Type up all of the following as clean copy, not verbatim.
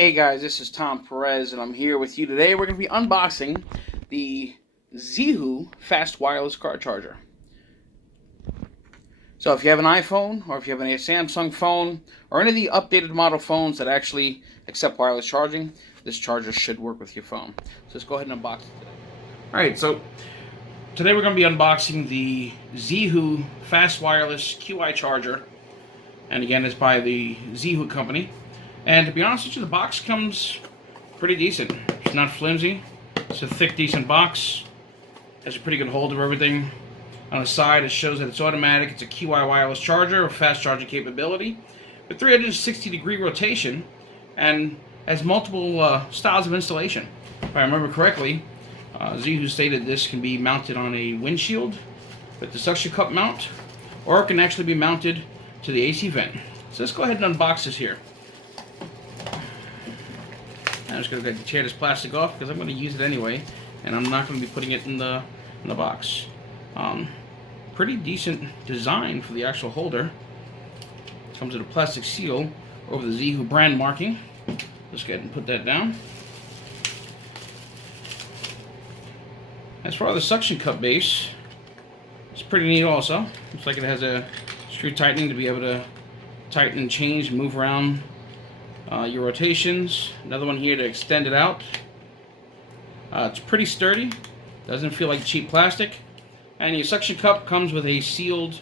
Hey guys, this is Tom Perez and I'm here with you today. We're going to be unboxing the ZeeHoo fast wireless car charger. So if you have an iPhone or if you have a Samsung phone or any of the updated model phones that actually accept wireless charging, this charger should work with your phone. So let's go ahead and unbox it today. Alright, so today we're going to be unboxing the ZeeHoo fast wireless Qi charger. And again, it's by the ZeeHoo company. And to be honest with you, the box comes pretty decent. It's not flimsy. It's a thick, decent box. Has a pretty good hold of everything. On the side, it shows that it's automatic. It's a Qi wireless charger with fast charging capability with 360-degree rotation and has multiple styles of installation. If I remember correctly, ZeeHoo stated this can be mounted on a windshield with the suction cup mount, or it can actually be mounted to the AC vent. So let's go ahead and unbox this here. I'm just going to tear this plastic off because I'm going to use it anyway, and I'm not going to be putting it in the box. Pretty decent design for the actual holder. Comes with a plastic seal over the ZeeHoo brand marking. Let's go ahead and put that down. As far as the suction cup base, it's pretty neat also. Looks like it has a screw tightening to be able to tighten and change and move around your rotations. Another one here to extend it out. It's pretty sturdy. Doesn't feel like cheap plastic. And your suction cup comes with a sealed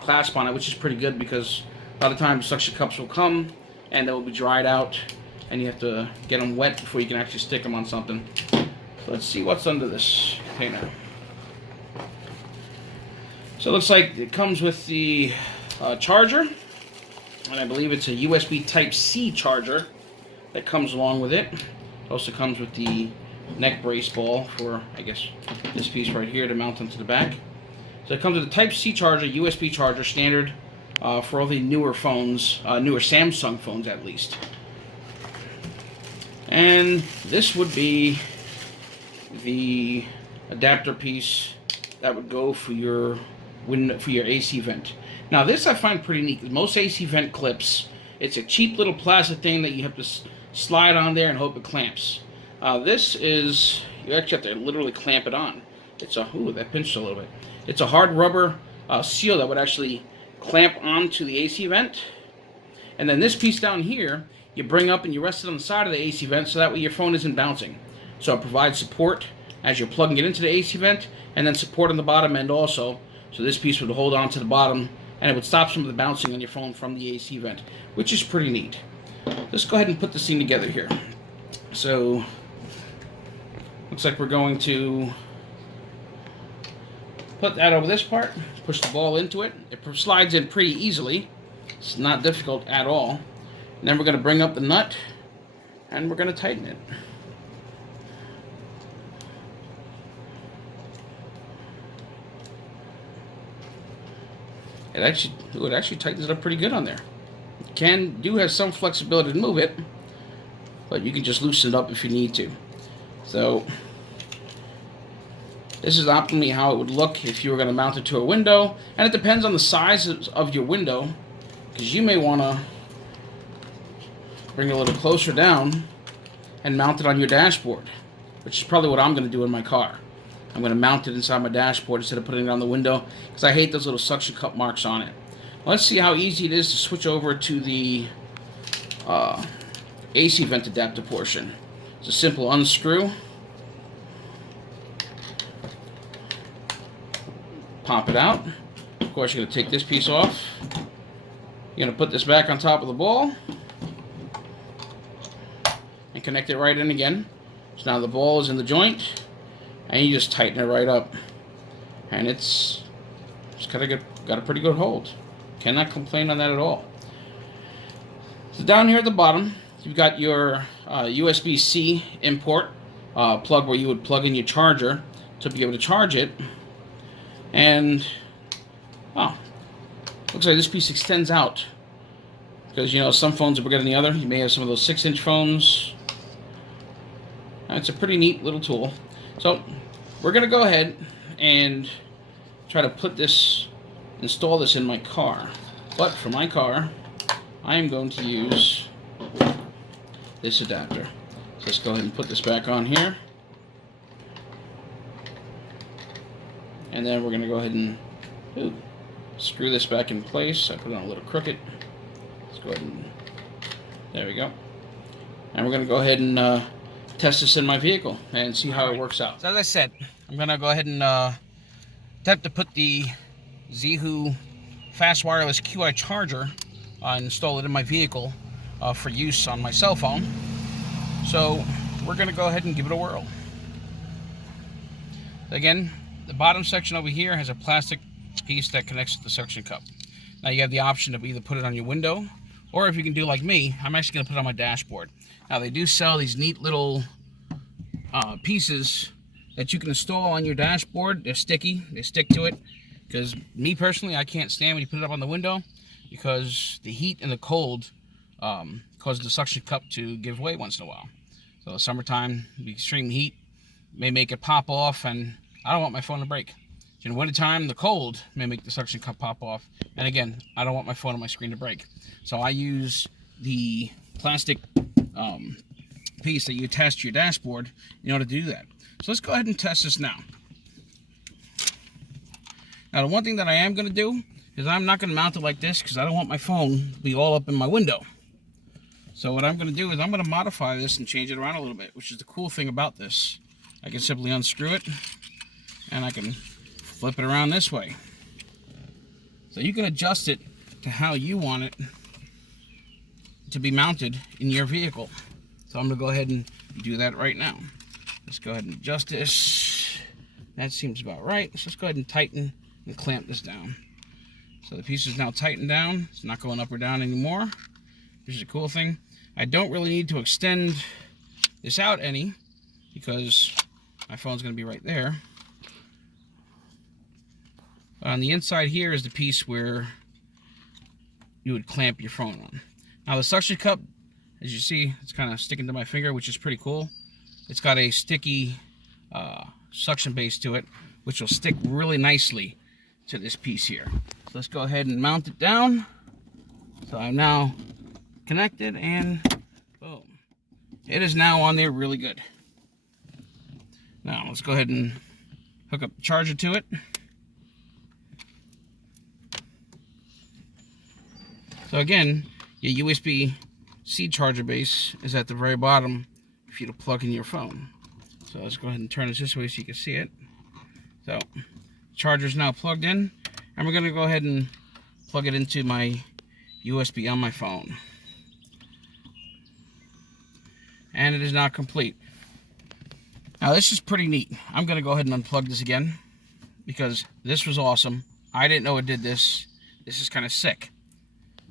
clasp on it, which is pretty good because a lot of times suction cups will come and they will be dried out and you have to get them wet before you can actually stick them on something. So let's see what's under this container. So it looks like it comes with the charger. And I believe it's a USB Type-C charger that comes along with it. It also comes with the neck brace ball for, I guess, this piece right here to mount onto the back. So it comes with a Type-C charger, USB charger, standard for all the newer phones, newer Samsung phones at least. And this would be the adapter piece that would go for your AC vent. Now this I find pretty neat. Most AC vent clips, it's a cheap little plastic thing that you have to slide on there and hope it clamps. This is, you actually have to literally clamp it on. It's a, ooh, that pinched a little bit. It's a hard rubber seal that would actually clamp onto the AC vent. And then this piece down here, you bring up and you rest it on the side of the AC vent so that way your phone isn't bouncing. So it provides support as you're plugging it into the AC vent, and then support on the bottom end also. So this piece would hold on to the bottom and it would stop some of the bouncing on your phone from the AC vent, which is pretty neat. Let's go ahead and put this thing together here. So, looks like we're going to put that over this part, push the ball into it. It slides in pretty easily. It's not difficult at all. And then we're going to bring up the nut and we're going to tighten it. It actually tightens it up pretty good on there. It has some flexibility to move it, but you can just loosen it up if you need to. So this is optimally how it would look if you were going to mount it to a window, and it depends on the size of your window, because you may want to bring it a little closer down and mount it on your dashboard, which is probably what I'm going to do in my car. I'm going to mount it inside my dashboard instead of putting it on the window because I hate those little suction cup marks on it. Let's see how easy it is to switch over to the AC vent adapter portion. It's a simple unscrew. Pop it out. Of course, you're going to take this piece off. You're going to put this back on top of the ball and connect it right in again. So now the ball is in the joint. And you just tighten it right up, and it's got a pretty good hold. Cannot complain on that at all. So down here at the bottom, you've got your USB-C import plug where you would plug in your charger to be able to charge it. And oh, looks like this piece extends out because some phones are bigger than the other. You may have some of those 6-inch phones. And it's a pretty neat little tool. So we're going to go ahead and try to install this in my car. But for my car, I am going to use this adapter. So let's go ahead and put this back on here. And then we're going to go ahead and screw this back in place. I put it on a little crooked. Let's go ahead and, there we go. And we're going to go ahead and test this in my vehicle and see how it works out. So as I said, I'm going to go ahead and attempt to put the ZeeHoo fast wireless Qi charger, install it in my vehicle for use on my cell phone. So we're going to go ahead and give it a whirl. Again, the bottom section over here has a plastic piece that connects to the suction cup. Now you have the option to either put it on your window, or if you can do like me, I'm actually going to put it on my dashboard. Now they do sell these neat little pieces that you can install on your dashboard. They're sticky, they stick to it. Because me personally, I can't stand when you put it up on the window, because the heat and the cold cause the suction cup to give way once in a while. So summertime, the extreme heat may make it pop off, and I don't want my phone to break. In wintertime, the cold may make the suction cup pop off, and again, I don't want my phone on my screen to break. So I use the plastic piece that you attach to your dashboard in order to do that. So let's go ahead and test this now. Now the one thing that I am going to do is I'm not going to mount it like this, because I don't want my phone to be all up in my window. So what I'm going to do is I'm going to modify this and change it around a little bit, which is the cool thing about this. I can simply unscrew it, and I can flip it around this way. So you can adjust it to how you want it to be mounted in your vehicle. So I'm going to go ahead and do that right now. Let's go ahead and adjust this. That seems about right. So let's go ahead and tighten and clamp this down. So the piece is now tightened down. It's not going up or down anymore, which is a cool thing. I don't really need to extend this out any, because my phone's going to be right there. But on the inside here is the piece where you would clamp your phone on. Now the suction cup, as you see, it's kind of sticking to my finger, which is pretty cool. It's got a sticky suction base to it, which will stick really nicely to this piece here. So let's go ahead and mount it down. So I'm now connected, and boom. It is now on there really good. Now let's go ahead and hook up the charger to it. So again, your USB-C charger base is at the very bottom for you to plug in your phone. So let's go ahead and turn this way so you can see it. So the charger's now plugged in, and we're going to go ahead and plug it into my USB on my phone. And it is now complete. Now this is pretty neat. I'm going to go ahead and unplug this again, because this was awesome. I didn't know it did this. This is kind of sick.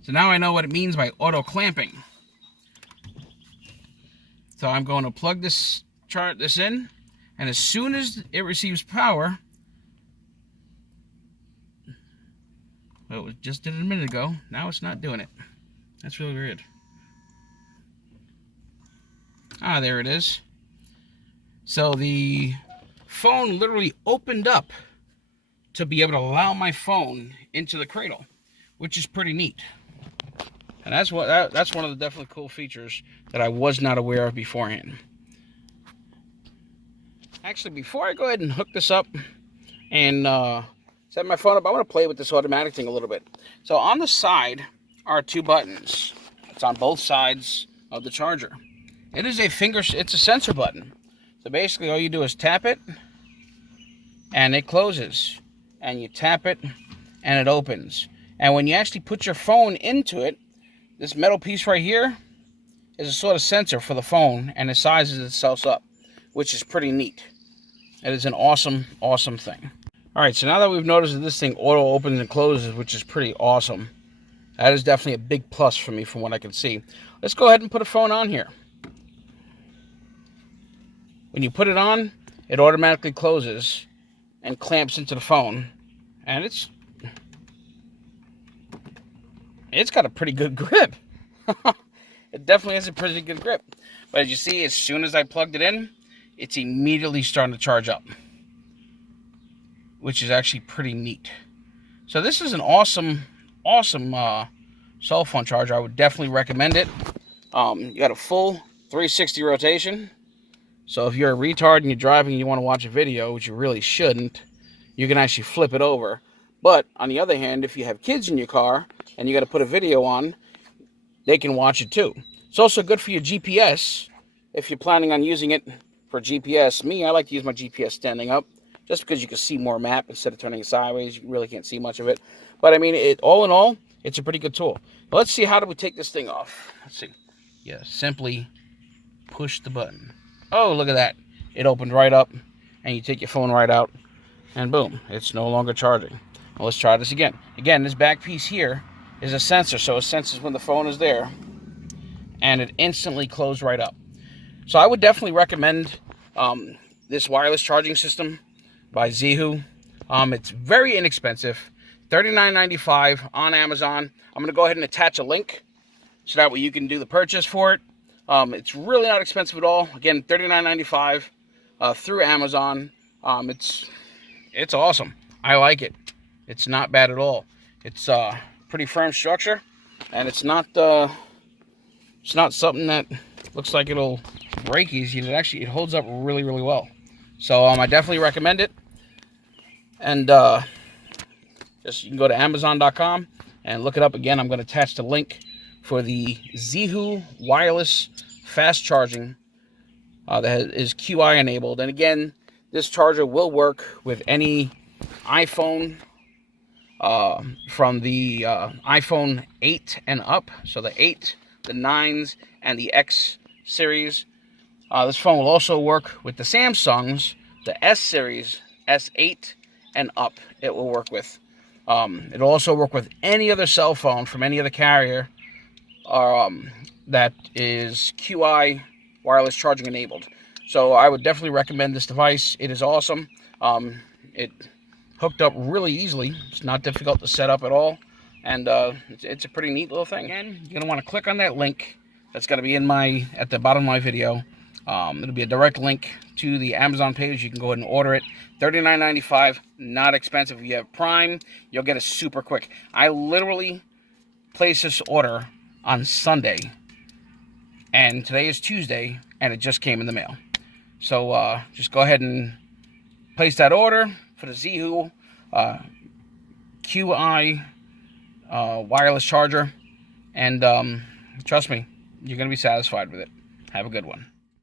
So now I know what it means by auto clamping. So I'm going to plug this in, and as soon as it receives power, well, it just did it a minute ago. Now it's not doing it. That's really weird. Ah, there it is. So the phone literally opened up to be able to allow my phone into the cradle, which is pretty neat. And that's one of the definitely cool features that I was not aware of beforehand. Actually, before I go ahead and hook this up and set my phone up, I want to play with this automatic thing a little bit. So on the side are two buttons. It's on both sides of the charger. It is it's a sensor button. So basically all you do is tap it, and it closes. And you tap it, and it opens. And when you actually put your phone into it, this metal piece right here is a sort of sensor for the phone, and it sizes itself up, which is pretty neat. It is an awesome, awesome thing. Alright, so now that we've noticed that this thing auto opens and closes, which is pretty awesome, that is definitely a big plus for me from what I can see. Let's go ahead and put a phone on here. When you put it on, it automatically closes and clamps into the phone, and it's got a pretty good grip. It definitely has a pretty good grip. But as you see, as soon as I plugged it in, it's immediately starting to charge up, which is actually pretty neat. So this is an awesome cell phone charger. I would definitely recommend it. You got a full 360 rotation. So if you're a retard and you're driving and you want to watch a video, which you really shouldn't, you can actually flip it over. But on the other hand, if you have kids in your car and you got to put a video on, they can watch it too. It's also good for your GPS if you're planning on using it for GPS. Me, I like to use my GPS standing up just because you can see more map instead of turning it sideways. You really can't see much of it. But I mean, all in all, it's a pretty good tool. But let's see, how do we take this thing off? Let's see. Yeah, simply push the button. Oh, look at that. It opened right up, and you take your phone right out, and boom, it's no longer charging. Well, let's try this again. Again, this back piece here is a sensor, so it senses when the phone is there, and it instantly closed right up. So I would definitely recommend this wireless charging system by ZeeHoo. It's very inexpensive, $39.95 on Amazon. I'm going to go ahead and attach a link so that way you can do the purchase for it. It's really not expensive at all. Again, $39.95 through Amazon. It's awesome. I like it. It's not bad at all. It's pretty firm structure, and it's not something that looks like it'll break easy. It holds up really, really well. So I definitely recommend it. And you can go to Amazon.com and look it up. Again, I'm going to attach the link for the ZeeHoo wireless fast charging that is Qi enabled. And again, this charger will work with any iPhone from the iPhone 8 and up. So the 8, the 9s, and the X series. This phone will also work with the Samsungs, the S series, S8 and up. It will work with. It'll also work with any other cell phone from any other carrier that is Qi wireless charging enabled. So I would definitely recommend this device. It is awesome. It hooked up really easily. It's not difficult to set up at all, and it's a pretty neat little thing. Again, you're gonna want to click on that link that's gonna be at the bottom of my video. It'll be a direct link to the Amazon page. You can go ahead and order it. $39.95, not expensive. If you have Prime, you'll get it super quick. I literally placed this order on Sunday, and today is Tuesday, and it just came in the mail. So just go ahead and place that order for the ZeeHoo Qi wireless charger, and trust me, you're going to be satisfied with it. Have a good one.